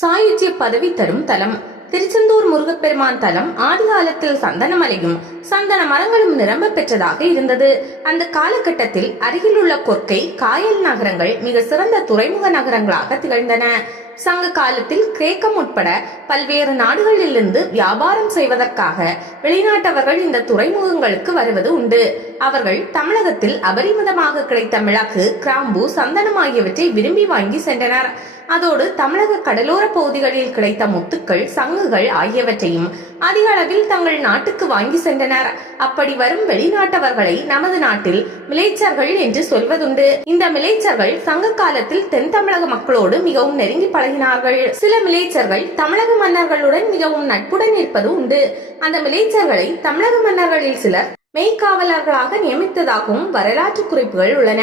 சாயுஜ்ய பதவி தரும் தலம். திருச்செந்தூர் முருகப்பெருமான் தலம் ஆதிகாலத்தில் சந்தனமலையும் சந்தன மரங்களும் நிரம்ப பெற்றதாக இருந்தது. அந்த காலகட்டத்தில் அருகிலுள்ள கொற்கை காயல் நகரங்கள் மிக சிறந்த துறைமுக நகரங்களாக திகழ்ந்தன. சங்க காலத்தில் கிரேக்கம் உட்பட பல்வேறு நாடுகளிலிருந்து வியாபாரம் செய்வதற்காக வெளிநாட்டவர்கள் இந்த துறைமுகங்களுக்கு வருவது உண்டு. அவர்கள் தமிழகத்தில் அபரிமிதமாக கிடைத்த மிளகு கிராம்பு சந்தனம் ஆகியவற்றை விரும்பி வாங்கி சென்றனர். அதோடு தமிழக கடலோர பகுதிகளில் கிடைத்த முத்துக்கள் சங்குகள் ஆகியவற்றையும் அதிக அளவில் தங்கள் நாட்டுக்கு வாங்கி சென்றனர். அப்படி வரும் வெளிநாட்டவர்களை நமது நாட்டில் மிலேச்சர்கள் என்று சொல்வதுண்டு. இந்த மிலேச்சர்கள் சங்க காலத்தில் தென் தமிழக மக்களோடு மிகவும் நெருங்கி பழகினார்கள். சில மிலேச்சர்கள் தமிழக மன்னர்களுடன் மிகவும் நட்புடன் இருப்பது உண்டு. அந்த மிலேச்சர்களை தமிழக மன்னர்களில் சிலர் மெய்காவலர்களாக நியமித்ததாகவும் வரலாற்று குறிப்புகள் உள்ளன.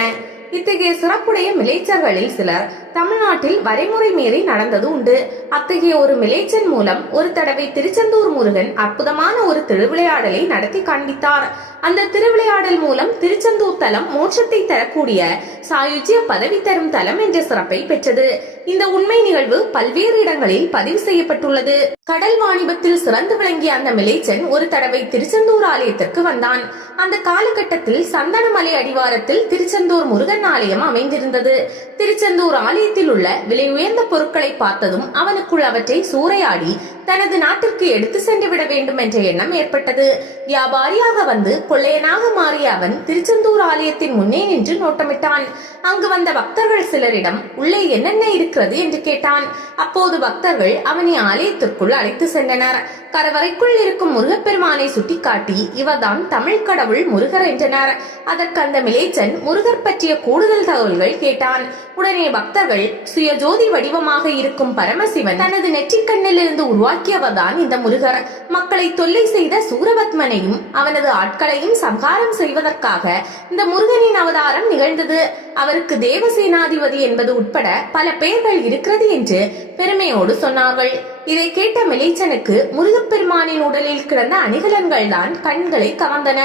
இத்தகைய சிறப்புடைய மிலேச்சர்களில் சிலர் தமிழ்நாட்டில் வரைமுறை மீறி நடந்தது உண்டு. அத்தகைய ஒரு மிலேச்சன் மூலம் ஒரு தடவை திருச்செந்தூர் முருகன் அற்புதமான ஒரு திருவிளையாடலை நடத்தி காண்பித்தார். அந்த திருவிளையாடல் மூலம் திருச்செந்தூர் தலம் மோட்சத்தை தரக்கூடிய சாயுஜ்ய பதவி தரும் தலம் என்ற சிறப்பை பெற்றது. இந்த உண்மை நிகழ்வு பல்வேறு இடங்களில் பதிவு செய்யப்பட்டுள்ளது. கடல் வாணிபத்தில் சிறந்து விளங்கிய அந்த மிலேச்சன் ஒரு தடவை திருச்செந்தூர் ஆலயத்திற்கு வந்தான். அந்த காலகட்டத்தில் சந்தனமலை அடிவாரத்தில் திருச்செந்தூர் முருகன் ஆலயம் அமைந்திருந்தது. திருச்செந்தூர் ஆலயத்தில் உள்ள விலை உயர்ந்த பொருட்களை பார்த்ததும் அவனுக்குள் அவற்றை சூறையாடி தனது நாட்டிற்கு எடுத்து சென்று விட வேண்டும் என்ற எண்ணம் ஏற்பட்டது. வியாபாரியாக வந்து கொள்ளையனாக மாறிய அவன் திருச்செந்தூர் ஆலயத்தின் முன்னே நின்று நோட்டமிட்டான். அங்கு வந்த பக்தர்கள் சிலரிடம் உள்ளே என்னென்ன இருக்கிறது? என்று கேட்டான். அப்போது பக்தர்கள் அவனை ஆலயத்திற்குள் அழைத்து சென்றனர். கரவறைக்குள் இருக்கும் முருகப்பெருமானை சுட்டிக்காட்டி இவர்தான் தமிழ் கடவுள் முருகர் என்றனர். அதற்கு அந்த மிலேச்சன் முருகர் பற்றிய கூடுதல் தகவல்கள் கேட்டான். உடனே பக்தர்கள் சுயஜோதி வடிவமாக இருக்கும் பரமசிவன் தனது நெற்றிக்கண்ணிலிருந்து உருவா உருவாக்கியவர்தான் இந்த முருகர். மக்களை தொல்லை செய்த சூரபத்மனையும் அவனது ஆட்களையும் சம்ஹாரம் செய்வதற்காக இந்த முருகனின் அவதாரம் நிகழ்ந்தது. அவருக்கு தேவசேனாதிபதி என்பது உட்பட பல பெயர்கள் இருக்கிறது என்று பெருமையோடு சொன்னார்கள். இதை கேட்ட மிலேச்சனுக்கு முருகப்பெருமானின் உடலில் கிடந்த அணிகலன்கள் தான் கண்களை கவர்ந்தன.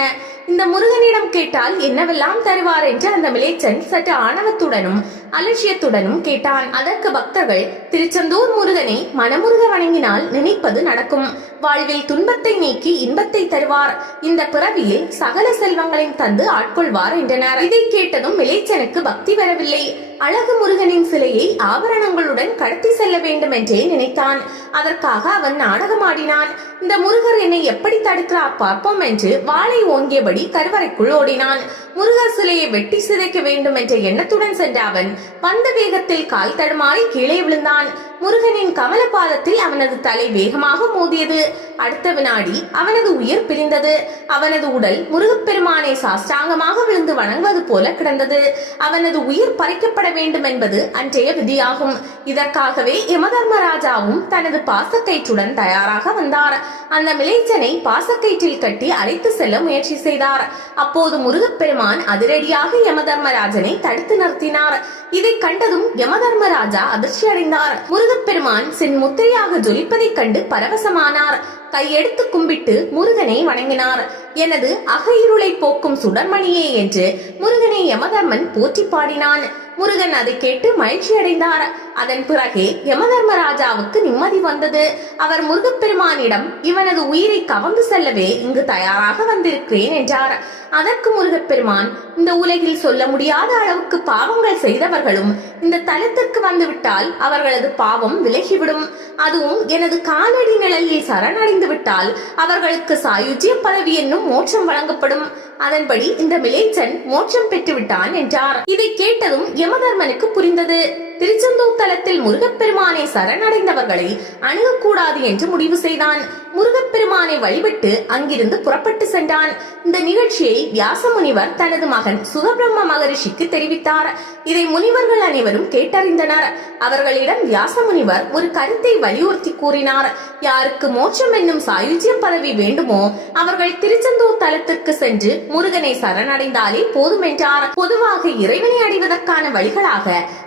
இந்த முருகனிடம் கேட்டால் என்னவெல்லாம் தருவார் என்று அந்த மிலேச்சன் சற்று ஆணவத்துடனும் அலட்சியத்துடனும் கேட்டான். அதற்கு பக்தர்கள் திருச்செந்தூர் முருகனை மனமுருக வணங்கினால் நினைப்பது நடக்கும். வாழ்வில் துன்பத்தை நீக்கி இன்பத்தை தருவார். இந்த பிறவியில் சகல செல்வங்களையும் தந்து ஆட்கொள்வார் என்றனர். இதை கேட்டதும் மிலேச்சனுக்கு பக்தி வரவில்லை. அழகு முருகனின் சிலையை ஆபரணங்களுடன் கடத்தி செல்ல வேண்டும் என்றே நினைத்தான். அதற்காக அவன் நாடகமாடினான் இந்த முருகர் என்னை எப்படி தடுக்கிறா பார்ப்போம் என்று வாளை ஓங்கியபடி கருவறைக்குள் ஓடினான். முருகர் சிலையை வெட்டி சிதைக்க வேண்டும் என்ற எண்ணத்துடன் சென்ற அவன் வந்த வேகத்தில் கால் தடுமாறி கீழே விழுந்தான். முருகனின் கமல பாதத்தில் அவனது தலை வேகமாக மோதியது. அடுத்த வினாடி அவனது உயிர் பிரிந்தது. அவனது உடல் முருகப்பெருமானை சாஷ்டாங்கமாக விழுந்து வணங்குவது போல கிடந்தது. அவனது உயிர் பறிக்கப்பட வேண்டும் என்பது அன்றைய விதியாகும். இதற்காகவே யமதர்மராஜாவும் தனது பாசக்கயிற்றுடன் தயாராக வந்தார். அந்த மிளைச்சனை பாசக்கயிற்றில் கட்டி அழைத்து செல்ல முயற்சி செய்தார். அப்போது முருகப்பெருமான் அதிரடியாக யமதர்மராஜனை தடுத்து நிறுத்தினார். இதை கண்டதும் யமதர்மராஜா அதிர்ச்சி அடைந்தார் முருகப்பெருமான் சென் முத்திரையாக ஜொலிப்பதைக் கண்டு பரவசமானார். கையெடுத்து கும்பிட்டு முருகனை வணங்கினார். எனது அகையிருளை போக்கும் சுடர்மணியே என்று முருகனை யமதர்மன் போற்றி பாடினான். முருகன் அதை கேட்டு மகிழ்ச்சி அடைந்தார். அதன் பிறகே யமதர்மராஜாவுக்கு நிம்மதி வந்தது. அவர் முருகப்பெருமானிடம் இவனது உயிரை கவர்ந்து செல்லவே இங்கு தயாராக வந்திருக்கிறேன் என்றார். அதற்கு முருகப்பெருமான் இந்த உலகில் சொல்ல முடியாத அளவுக்கு பாவங்கள் செய்தவர்களும் இந்த தலத்திற்கு வந்துவிட்டால் அவர்களது பாவம் விலகிவிடும். அதுவும் எனது காலடி நிழலில் சரணடைந்து விட்டால் அவர்களுக்கு சாயுஜ்ய பதவி என்னும் மோட்சம் வழங்கப்படும். அதன்படி இந்த மிலேச்சன் மோட்சம் பெற்றுவிட்டான் என்றார். இதை கேட்டதும் யமதர்மனுக்கு புரிந்தது. திருச்செந்தூர் தலத்தில் முருகப்பெருமானை சரணடைந்தவர்களை அணுகக்கூடாது என்று முடிவு செய்தான். முருகப்பெருமானை வழிபட்டு அங்கிருந்து புறப்பட்டு சென்றான். இந்த நிகழ்ச்சியை வியாச முனிவர் தனது மகன் சுகபிரம்ம மகரிஷிக்கு தெரிவித்தார். இதை முனிவர்கள் அனைவரும் கேட்டறிந்தனர். அவர்களிடம் வியாச முனிவர் ஒரு கருத்தை வலியுறுத்தி கூறினார். யாருக்கு மோட்சம் என்னும் சாயுஜ்ய பதவி வேண்டுமோ அவர்கள் திருச்செந்தூர் தலத்திற்கு சென்று முருகனை சரணடைந்தாலே போதும் என்றார் பொதுவாக இறைவனை அடைவதற்கான வழிகளாக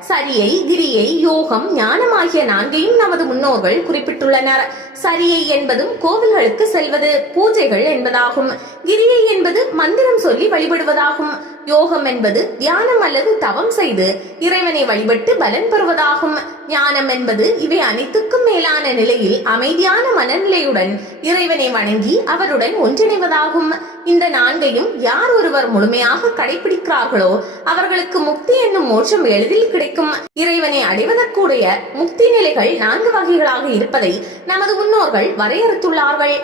சரியை கிரியை யோகம் ஞானம் ஆகிய நான்கையும் நமது முன்னோர்கள் குறிப்பிட்டுள்ளனர். சரியை என்பதும் கோவில்களுக்கு செல்வது பூஜைகள் என்பதாகும். கிரியை என்பது மந்திரம் சொல்லி வழிபடுவதாகும். யோகம் என்பது தியானம் அல்லது தவம் செய்து இறைவனை வழிபட்டு பலன் பெறுவதாகும். ஞானம் என்பது இவை அனைத்துக்கும் மேலான நிலையில் அமைதியான மனநிலையுடன் இறைவனை வணங்கி அவருடன் ஒன்றிணைவதாகும். இந்த நான்கையும் யார் ஒருவர் முழுமையாக கடைபிடிக்கிறார்களோ அவர்களுக்கு முக்தி என்னும் மோட்சம் எளிதில் கிடைக்கும். இறைவனை அடைவதற்குடைய முக்தி நிலைகள் நான்கு வகைகளாக இருப்பதை நமது முன்னோர்கள் வரையறுத்துள்ளார்கள்.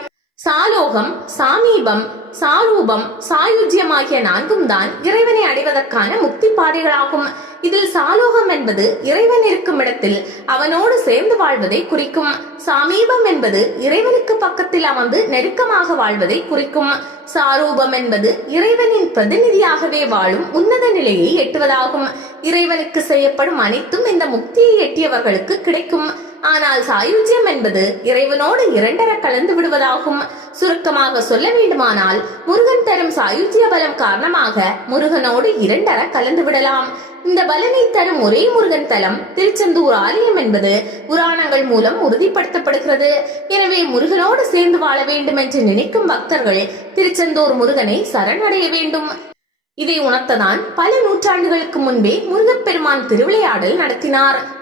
சாலோகம் சாமீபம் சாரூபம் சாயுஜ்யம் ஆகிய நான்கும் தான் இறைவனை அடைவதற்கான முக்தி பாதைகளாகும். இதில் சாலோகம் என்பது இறைவன் இருக்கும் இடத்தில் அவனோடு சேர்ந்து வாழ்வதை குறிக்கும். சாமீபம் என்பது இறைவனுக்கு பக்கத்தில் அமர்ந்து நெருக்கமாக வாழ்வதை குறிக்கும். சாரூபம் என்பது இறைவனின் பிரதிநிதியாகவே வாழும் உன்னத நிலையை எட்டுவதாகும். இறைவனுக்கு செய்யப்படும் அனைத்தும் இந்த முக்தியை எட்டியவர்களுக்கு கிடைக்கும். ஆனால் சாயுஜ்யம் என்பது இறைவனோடு இரண்டர கலந்து விடுவதாகும். சுருக்கமாக சொல்ல வேண்டுமானால் முருகன் தரும் சாயுஜ்ய பலம் காரணமாக முருகனோடு இரண்டர கலந்து விடலாம். இந்த பலனை தரும் ஒரே முருகன் தலம் திருச்செந்தூர் ஆலயம் என்பது புராணங்கள் மூலம் உறுதிப்படுத்தப்படுகிறது. எனவே முருகனோடு சேர்ந்து வாழ வேண்டும் என்று நினைக்கும் பக்தர்கள் திருச்செந்தூர் முருகனை சரணடைய வேண்டும். இதை உணர்த்ததான் பல நூற்றாண்டுகளுக்கு முன்பே முருகப்பெருமான் திருவிளையாடல் நடத்தினார்.